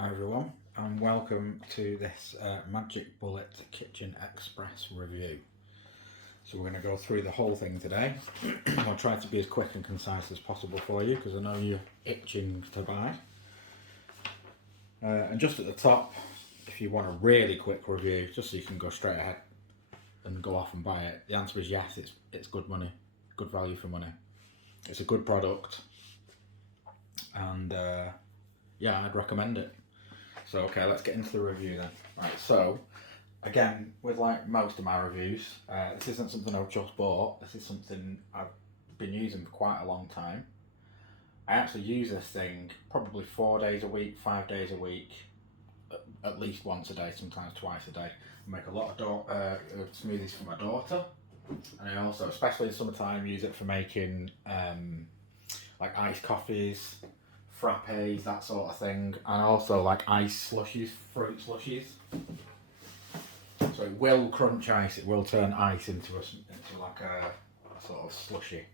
Hi everyone, and welcome to this NutriBullet Kitchen Express review. So we're going to go through the whole thing today. I'll try to be as quick and concise as possible for you because I know you're itching to buy. And just at the top, if you want a really quick review, just so you can go straight ahead and go off and buy it, the answer is yes, it's good money, good value for money. It's a good product, and yeah, I'd recommend it. So okay, let's get into the review then. Right, so again, with like most of my reviews, this isn't something I've just bought. This is something I've been using for quite a long time. I actually use this thing probably 4 days a week, 5 days a week, at least once a day, sometimes twice a day. I make a lot of smoothies for my daughter, and I also, especially in summertime, use it for making like iced coffees, frappes, that sort of thing, and also like ice slushies, fruit slushies. So it will crunch ice, it will turn ice into like a sort of slushy.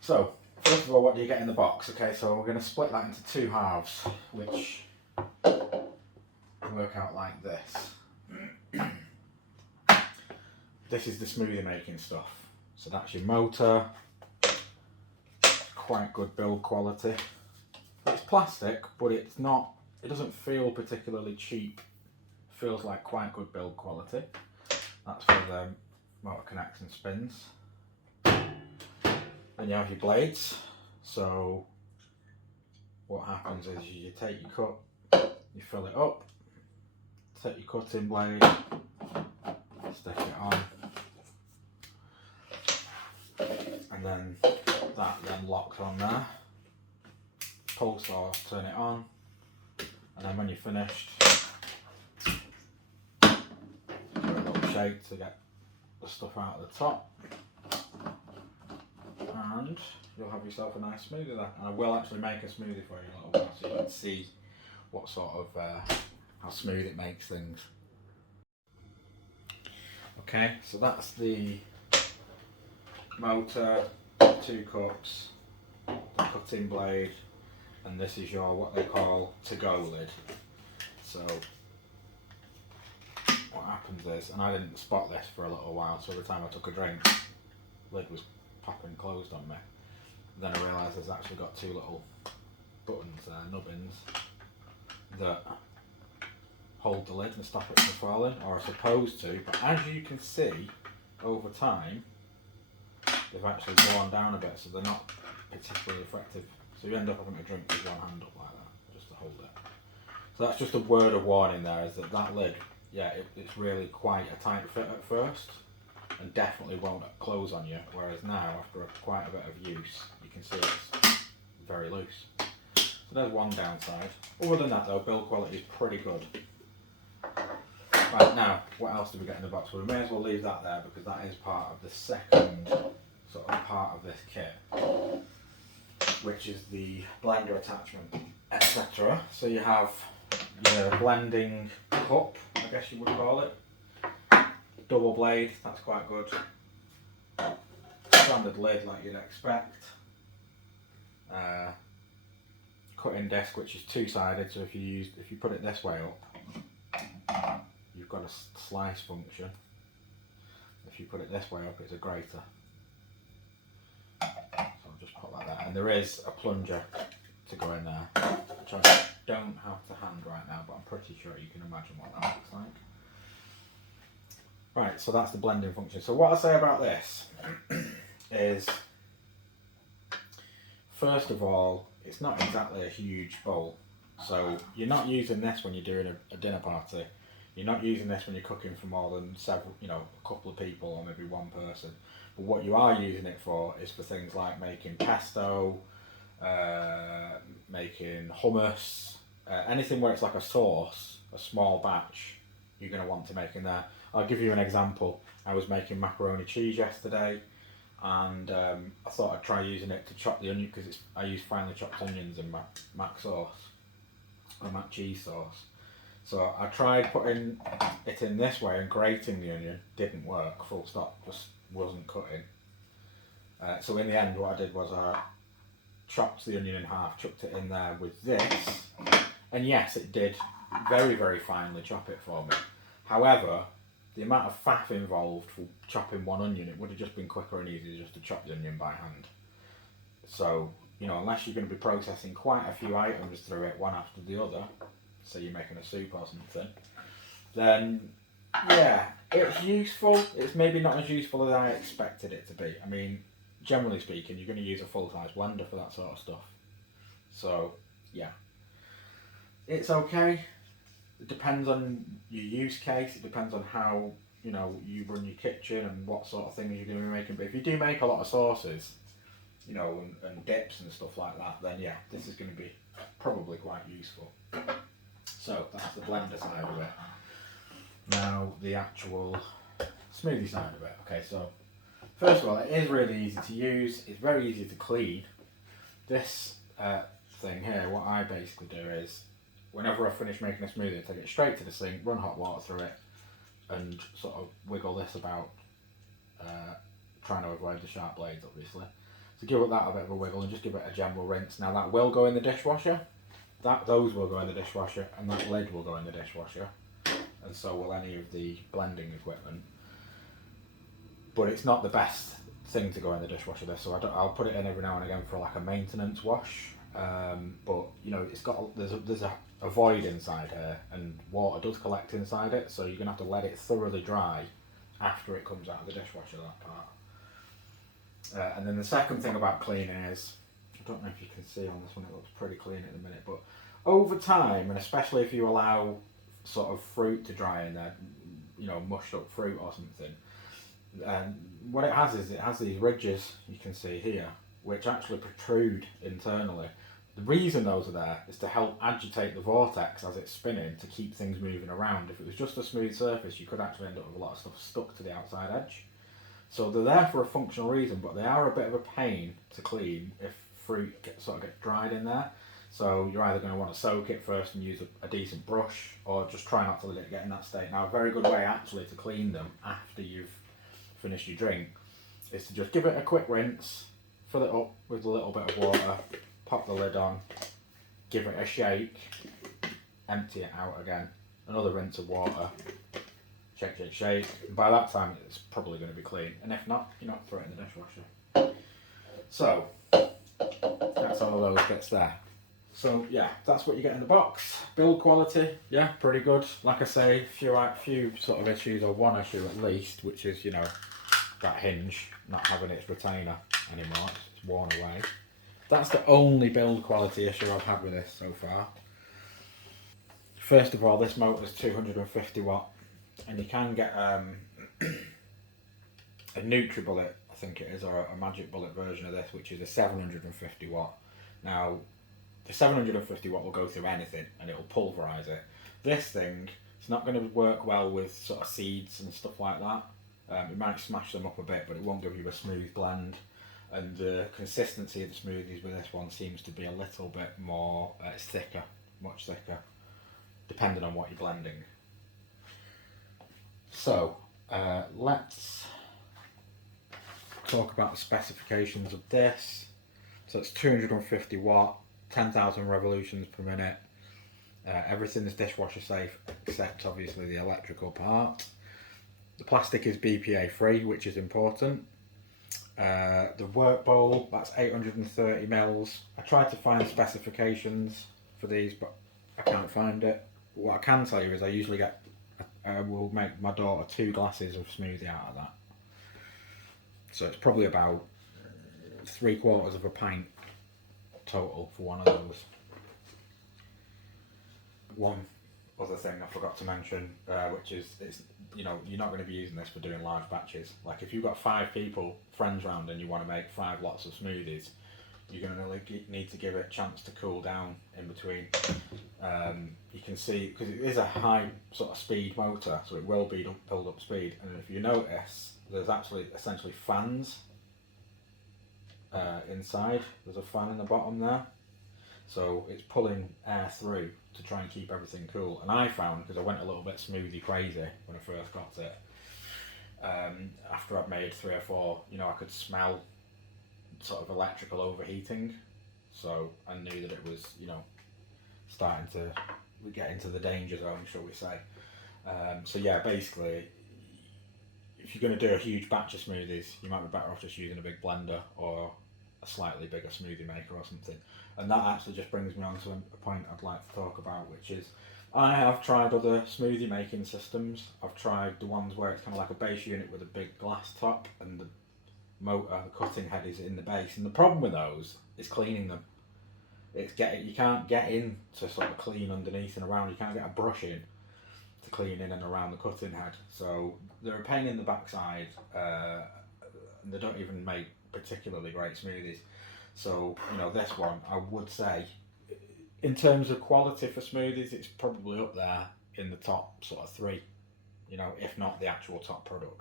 So first of all, what do you get in the box? Okay, so we're going to split that into two halves, which work out like this. This is the smoothie making stuff. So that's your motor, quite good build quality. It's plastic, but it's not, it doesn't feel particularly cheap. It feels like quite good build quality. That's for the motor connects and spins. Then you have your blades. So what happens is you take your cup, you fill it up, take your cutting blade, stick it on, and then that then locks on there. Pulse or turn it on, and then when you're finished, give it a little shake to get the stuff out of the top, and you'll have yourself a nice smoothie there. And I will actually make a smoothie for you in a little while so you can see what sort of how smooth it makes things. Okay, so that's the motor, 2 cups, the cutting blade, and this is your what they call to-go lid. So what happens is, and I didn't spot this for a little while, so every time I took a drink, the lid was popping closed on me. Then I realised there's actually got 2 little buttons there, nubbins, that hold the lid and stop it from falling, or are supposed to, but as you can see, over time, they've actually worn down a bit, so they're not particularly effective. So you end up having to drink with one hand up like that, just to hold it. So that's just a word of warning there, is that lid, yeah, it's really quite a tight fit at first, and definitely won't close on you, whereas now, after quite a bit of use, you can see it's very loose. So there's one downside. Other than that though, build quality is pretty good. Right, now, what else do we get in the box? Well, we may as well leave that there because that is part of the second sort of part of this kit, which is the blender attachment, etc. So you have your blending cup, I guess you would call it. Double blade, that's quite good. Standard lid like you'd expect. Cutting disc, which is 2-sided, so if you put it this way up, you've got a slice function. If you put it this way up, it's a grater. So I'll just put that there. And there is a plunger to go in there, which I don't have to hand right now, but I'm pretty sure you can imagine what that looks like. Right, so that's the blending function. So what I say about this is, first of all, it's not exactly a huge bowl. So you're not using this when you're doing a dinner party. You're not using this when you're cooking for more than several, a couple of people or maybe one person. But what you are using it for is for things like making pesto, making hummus, anything where it's like a sauce, a small batch, you're going to want to make in there. I'll give you an example. I was making macaroni cheese yesterday, and I thought I'd try using it to chop the onion, because I use finely chopped onions in my mac sauce, or mac cheese sauce. So I tried putting it in this way and grating the onion, didn't work, full stop, just wasn't cutting. So in the end what I did was I chopped the onion in half, chucked it in there with this, And yes, it did very, very finely chop it for me. However, the amount of faff involved for chopping one onion, it would have just been quicker and easier just to chop the onion by hand. So, you know, unless you're going to be processing quite a few items through it one after the other, so you're making a soup or something, then yeah, it's useful. It's maybe not as useful as I expected it to be. I mean, generally speaking, you're going to use a full-size blender for that sort of stuff. So, yeah. It's okay. It depends on your use case. It depends on how, you know, you run your kitchen and what sort of things you're going to be making. But if you do make a lot of sauces, you know, and dips and stuff like that, then yeah, this is going to be probably quite useful. So that's the blender side of it. Now the actual smoothie side of it. Okay, so first of all, it is really easy to use. It's very easy to clean. This thing here, what I basically do is, whenever I finish making a smoothie, I take it straight to the sink, run hot water through it, and sort of wiggle this about, trying to avoid the sharp blades, obviously. So give that a bit of a wiggle and just give it a general rinse. Now that will go in the dishwasher. Those will go in the dishwasher, and that lid will go in the dishwasher, and so will any of the blending equipment. But it's not the best thing to go in the dishwasher, this, so I'll put it in every now and again for like a maintenance wash. But you know, it's got there's a void inside here, and water does collect inside it, so you're gonna have to let it thoroughly dry after it comes out of the dishwasher, that part. And then the second thing about cleaning is, I don't know if you can see on this one, it looks pretty clean at the minute, but over time, and especially if you allow sort of fruit to dry in there, you know, mushed up fruit or something, what it has is it has these ridges you can see here, which actually protrude internally. The reason those are there is to help agitate the vortex as it's spinning to keep things moving around. If it was just a smooth surface, you could actually end up with a lot of stuff stuck to the outside edge. So they're there for a functional reason, but they are a bit of a pain to clean if fruit gets dried in there. So you're either going to want to soak it first and use a decent brush, or just try not to let it get in that state. Now, a very good way actually to clean them after you've finished your drink is to just give it a quick rinse, fill it up with a little bit of water, pop the lid on, give it a shake, empty it out again, another rinse of water, shake, shake, shake. And by that time, it's probably going to be clean. And if not, you know, throw it in the dishwasher. So that's all of those bits there. So yeah, that's what you get in the box. Build quality, yeah, pretty good. Like I say, few sort of issues, or one issue at least, which is, you know, that hinge not having its retainer anymore. It's worn away. That's the only build quality issue I've had with this so far. First of all, this motor is 250 watt, and you can get a NutriBullet, I think it is, or a Magic Bullet version of this, which is a 750 watt. Now, the 750 watt will go through anything and it'll pulverise it. This thing, it's not going to work well with sort of seeds and stuff like that. It might smash them up a bit, but it won't give you a smooth blend. And the consistency of the smoothies with this one seems to be a little bit more, it's thicker, much thicker, depending on what you're blending. So, let's talk about the specifications of this. So it's 250 watt, 10,000 revolutions per minute. Everything is dishwasher safe except obviously the electrical part. The plastic is BPA free, which is important. The work bowl, that's 830 mils. I tried to find specifications for these, but I can't find it. What I can tell you is I will make my daughter 2 glasses of smoothie out of that. So it's probably about 3/4 of a pint total for one of those. One other thing I forgot to mention, which is, you know, you're not going to be using this for doing large batches. Like if you've got 5 people, friends round, and you want to make 5 lots of smoothies, you're going to need to give it a chance to cool down in between. You can see, because it is a high sort of speed motor, so it will build up speed. And if you notice, there's actually essentially fans inside. There's a fan in the bottom there, so it's pulling air through to try and keep everything cool. And I found, because I went a little bit smoothie crazy when I first got it, after I'd made 3 or 4, you know, I could smell sort of electrical overheating, so I knew that it was, you know, we get into the danger zone, shall we say. So yeah, basically, if you're going to do a huge batch of smoothies, you might be better off just using a big blender or a slightly bigger smoothie maker or something. And that actually just brings me on to a point I'd like to talk about, which is I have tried other smoothie making systems. I've tried the ones where it's kind of like a base unit with a big glass top and the motor, the cutting head is in the base. And the problem with those is cleaning them. You can't get in to sort of clean underneath and around. You can't get a brush in to clean in and around the cutting head. So they're a pain in the backside. They don't even make particularly great smoothies. So, you know, this one, I would say, in terms of quality for smoothies, it's probably up there in the top sort of 3, you know, if not the actual top product.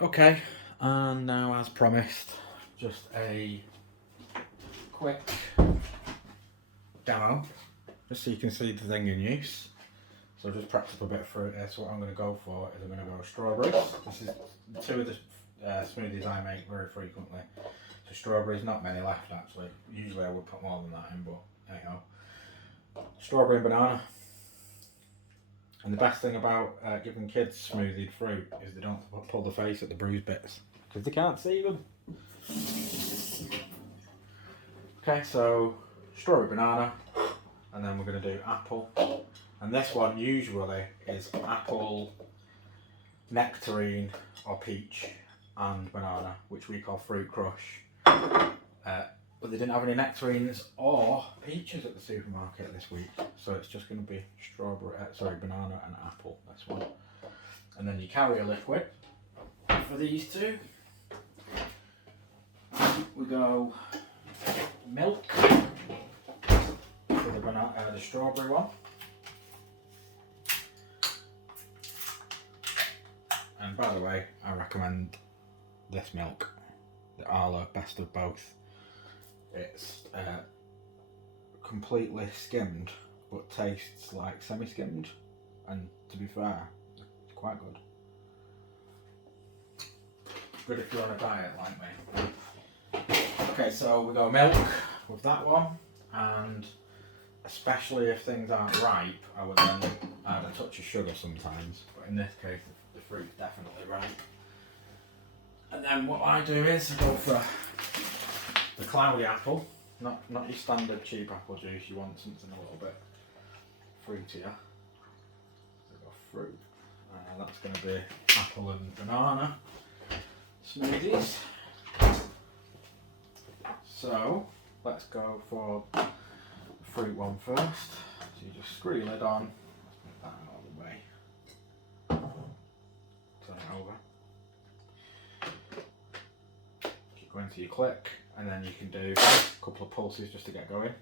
Okay, and now as promised, just a quick demo, just so you can see the thing in use. So I've just prepped up a bit of fruit here, so what I'm going to go for is I'm going to go with strawberries. This is 2 of the smoothies I make very frequently. So strawberries, not many left actually. Usually I would put more than that in, but anyhow. Strawberry and banana. And the best thing about giving kids smoothied fruit is they don't pull the face at the bruised bits, because they can't see them. Okay, so strawberry, banana, and then we're going to do apple. And this one usually is apple, nectarine or peach and banana, which we call fruit crush. But they didn't have any nectarines or peaches at the supermarket this week, so it's just going to be banana and apple, this one. And then you carry a liquid for these 2. We go milk for the strawberry one. And by the way, I recommend this milk, the Arla Best of Both. It's completely skimmed, but tastes like semi-skimmed, and to be fair, it's quite good. Good if you're on a diet like me. Okay, so we go milk with that one, and especially if things aren't ripe, I would then add a touch of sugar sometimes, but in this case the fruit's definitely ripe. And then what I do is I go for the cloudy apple, not your standard cheap apple juice. You want something a little bit fruitier. So I go fruit. That's going to be apple and banana smoothies. So let's go for the fruit one first. So you just screw your lid on. Let's make that out of the way. Turn it over. Keep going till you click, and then you can do a couple of pulses just to get going.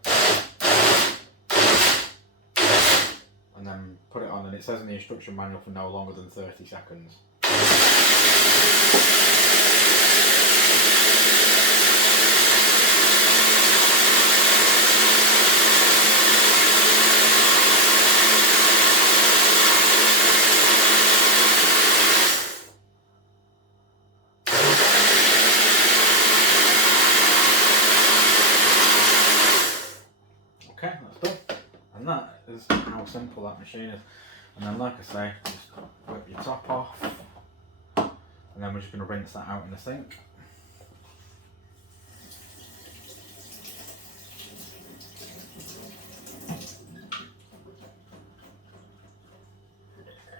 And then put it on, and it says in the instruction manual for no longer than 30 seconds. Okay, that's done. And that is how simple that machine is. And then, like I say, just whip your top off, and then we're just going to rinse that out in the sink.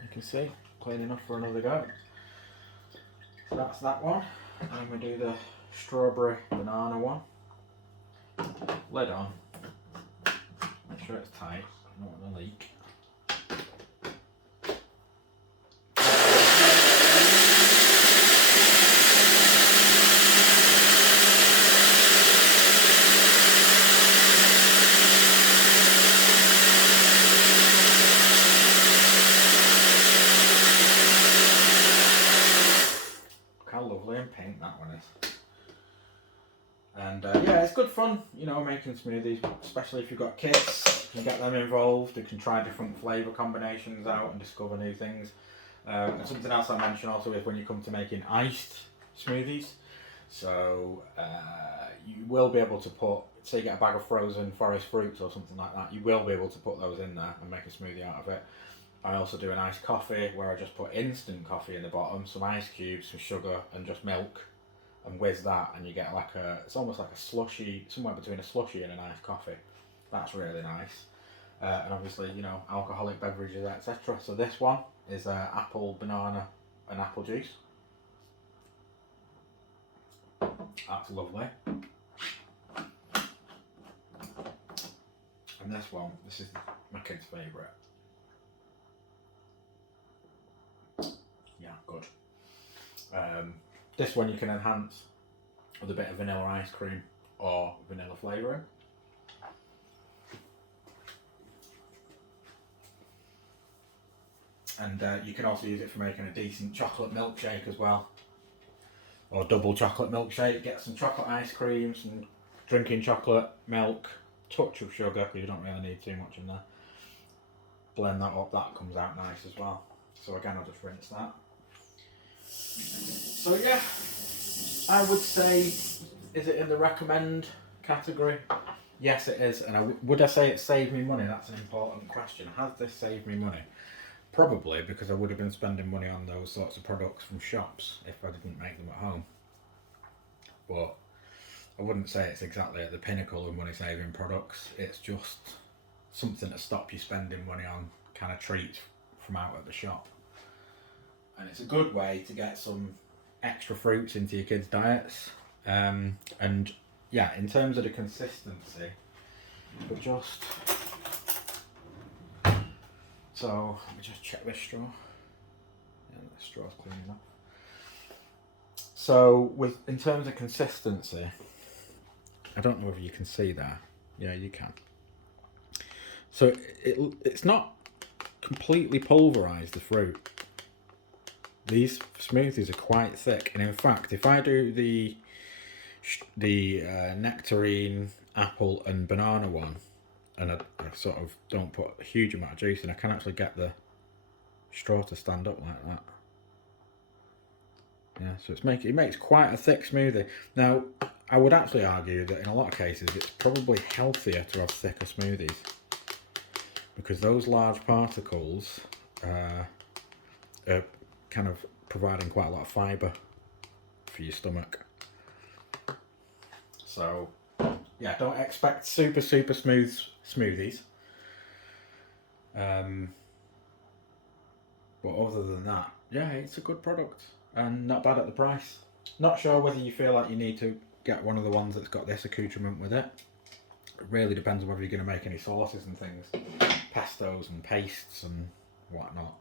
You can see, clean enough for another go. So that's that one. And we do the strawberry banana one. Lid on. Make sure it's tight, I don't want to leak. Look how lovely and pink that one is. And yeah, it's good fun, you know, making smoothies, especially if you've got kids. You can get them involved, you can try different flavour combinations out and discover new things. And something else I mentioned also is when you come to making iced smoothies. So you will be able to put, say you get a bag of frozen forest fruits or something like that, you will be able to put those in there and make a smoothie out of it. I also do an iced coffee where I just put instant coffee in the bottom, some ice cubes, some sugar and just milk, and whiz that, and you get like it's almost like a slushy, somewhere between a slushy and an iced coffee. That's really nice. And obviously, you know, alcoholic beverages, etc. So this one is apple, banana and apple juice. That's lovely. And this one, this is my kid's favourite. Yeah, good. This one you can enhance with a bit of vanilla ice cream or vanilla flavouring. And you can also use it for making a decent chocolate milkshake as well. Or double chocolate milkshake. Get some chocolate ice cream, some drinking chocolate, milk, touch of sugar, because you don't really need too much in there. Blend that up, that comes out nice as well. So again, I'll just rinse that. So yeah, I would say, is it in the recommend category? Yes, it is. And would I say it saved me money? That's an important question. Has this saved me money? Probably, because I would have been spending money on those sorts of products from shops if I didn't make them at home. But I wouldn't say it's exactly at the pinnacle of money saving products. It's just something to stop you spending money on kind of treats from out at the shop. And it's a good way to get some extra fruits into your kids' diets. And yeah, in terms of the consistency, but just... So, let me just check this straw. Yeah, the straw's clean enough. So, in terms of consistency, I don't know whether you can see there. Yeah, you can. So, it's not completely pulverised, the fruit. These smoothies are quite thick, and in fact, if I do the nectarine, apple and banana one, and I sort of don't put a huge amount of juice in, I can actually get the straw to stand up like that. Yeah, so it makes quite a thick smoothie. Now, I would actually argue that in a lot of cases it's probably healthier to have thicker smoothies, because those large particles are kind of providing quite a lot of fibre for your stomach. So yeah, don't expect super smooth smoothies. But other than that, yeah, it's a good product and not bad at the price. Not sure whether you feel like you need to get one of the ones that's got this accoutrement with it. It really depends on whether you're going to make any sauces and things, pestos and pastes and whatnot.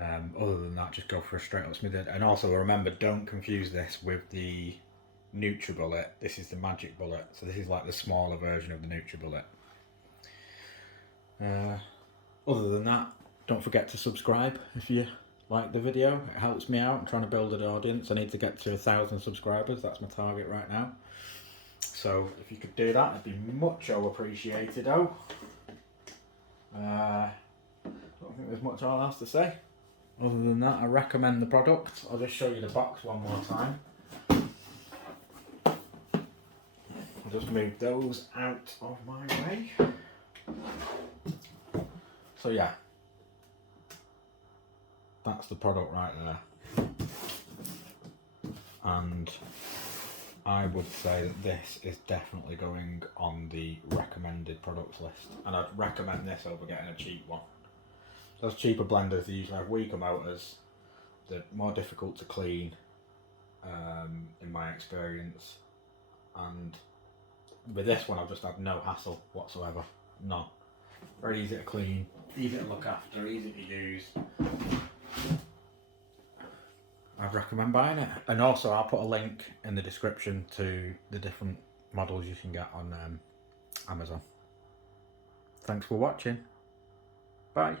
Other than that, just go for a straight up smoothie. And also remember, don't confuse this with the NutriBullet. This is the Magic Bullet, so this is like the smaller version of the NutriBullet. Other than that, don't forget to subscribe if you like the video. It helps me out. I'm trying to build an audience. I need to get to 1,000 subscribers. That's my target right now. So if you could do that, it'd be much appreciated. Don't think there's much else to say. Other than that, I recommend the product. I'll just show you the box one more time. I'll just move those out of my way. So yeah, that's the product right there. And I would say that this is definitely going on the recommended products list. And I'd recommend this over getting a cheap one. Those cheaper blenders, they usually have weaker motors. They're more difficult to clean, in my experience. And with this one, I've just had no hassle whatsoever. None. Very easy to clean, easy to look after, easy to use. I'd recommend buying it. And also, I'll put a link in the description to the different models you can get on Amazon. Thanks for watching. Bye.